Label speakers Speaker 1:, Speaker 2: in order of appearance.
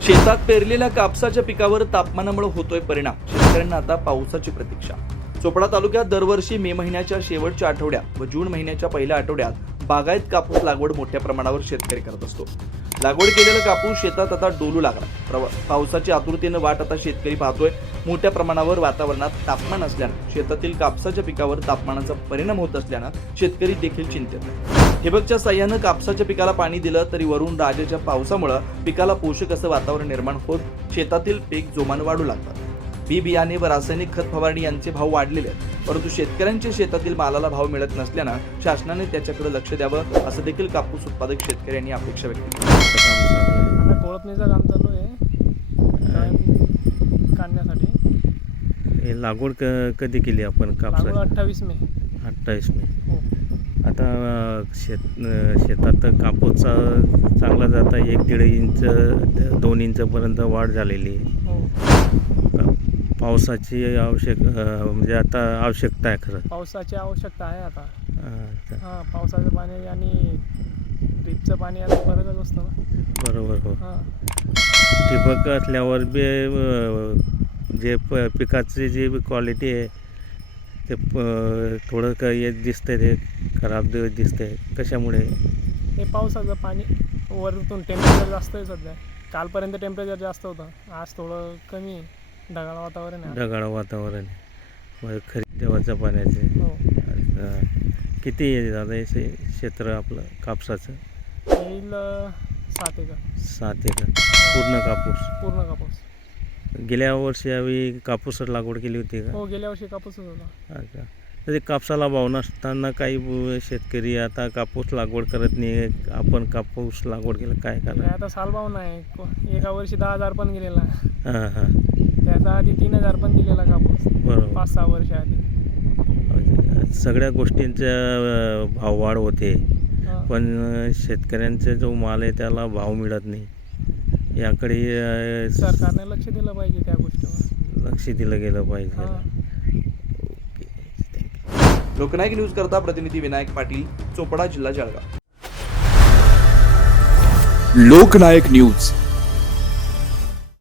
Speaker 1: शेतात पेरलेल्या कापसाच्या पिकावर तापमानामुळे होतोय परिणाम. शेतकऱ्यांना आता पावसाची प्रतीक्षा. चोपडा तालुक्यात दरवर्षी मे महिन्याच्या शेवटच्या आठवड्यात व जून महिन्याच्या पहिल्या आठवड्यात बागायत कापूस लागवड मोठ्या प्रमाणावर शेतकरी करत असतो. लागवड केलेला कापूस शेतात आता डोलू लागला. पावसाची आतुरतेनं वाट आता शेतकरी पाहतोय. मोठ्या प्रमाणावर वातावरणात तापमान असल्यानं शेतातील कापसाच्या पिकावर तापमानाचा परिणाम होत असल्यानं शेतकरी देखील चिंतित आहे. ठिबकच्या साह्यानं कापसाच्या पिकाला पाणी दिलं तरी वरून राजाच्या पावसामुळे पिकाला पोषक असं वातावरण निर्माण होत शेतातील पीक जोमानं वाढू लागतात. बी बियाणे व रासायनिक खत फवारणी यांचे भाव वाढलेले आहेत, परंतु शेतकऱ्यांच्या शेतातील मालाला भाव मिळत नसल्यानं शासनाने त्याच्याकडे लक्ष द्यावं असं देखील कापूस उत्पादक शेतकऱ्यांनी अपेक्षा व्यक्त केली.
Speaker 2: आता कोळपणीचं काम चालू आहे काढण्यासाठी.
Speaker 3: हे लागवड कधी केली आपण कापसाची?
Speaker 2: लागवड 28 मे.
Speaker 3: 28 मे.
Speaker 2: हो.
Speaker 3: आता शेतात कापूस चांगला जाता 1-1.5 इंच 2 इंचपर्यंत वाढ झालेली आहे.
Speaker 2: हो.
Speaker 3: पावसाची म्हणजे आता आवश्यकता आहे खरं.
Speaker 2: पावसाची आवश्यकता आहे आता.
Speaker 3: अच्छा.
Speaker 2: हां, पावसाचं पाणी आणि ड्रीपचं पाणी आता फरकच असतो ना.
Speaker 3: बरोबर. हो.
Speaker 2: हां.
Speaker 3: ठिबक असल्यावर बी जे पिकाची जी क्वालिटी आहे ते थोडं काही दिसतंय, ते खराब दिसतंय. कशामुळे?
Speaker 2: हे पावसाचं पाणी वरतून टेम्परेचर जास्त आहे सध्या. कालपर्यंत टेम्परेचर जास्त होतं, आज थोडं कमी आहे. ढगाळ वातावरण आहे.
Speaker 3: ढगाळ वातावरण आहे. खरी देवाच्या पाण्याचे.
Speaker 2: हो.
Speaker 3: किती आहे दादा हे क्षेत्र आपलं कापसाचं?
Speaker 2: येईल 7 एकर.
Speaker 3: 7 एकर पूर्ण कापूस.
Speaker 2: पूर्ण कापूस.
Speaker 3: गेल्या वर्षी यावेळी कापूस लागवड केली होती का?
Speaker 2: हो, गेल्या वर्षी कापूसच होता.
Speaker 3: अच्छा. तर ते कापसाला भाव नसताना काही शेतकरी आता कापूस लागवड करत नाही. आपण कापूस लागवड केलं काय
Speaker 2: नाही,
Speaker 3: कारण?
Speaker 2: आता सालभाव नाही. एका वर्षी 10,000 पण गेलेला.
Speaker 3: हां हां.
Speaker 2: त्याचा आधी 3,000 पण दिलेला कापूस.
Speaker 3: बरोबर.
Speaker 2: 5-6 वर्ष आधी.
Speaker 3: सगळ्या गोष्टींचा भाववाढ होते,
Speaker 2: हां.
Speaker 3: पण शेतकऱ्यांचा जो माल आहे त्याला भाव मिळत नाही. याकडे
Speaker 2: सरकारने लक्ष दिलं पाहिजे त्या गोष्टीवर.
Speaker 3: लक्ष दिलं गेलं पाहिजे.
Speaker 2: हां.
Speaker 3: Okay, thank you.
Speaker 1: लोकनायक न्यूज करता प्रतिनिधी विनायक पाटील, चोपडा, जिल्हा जळगाव.
Speaker 4: लोकनायक न्यूज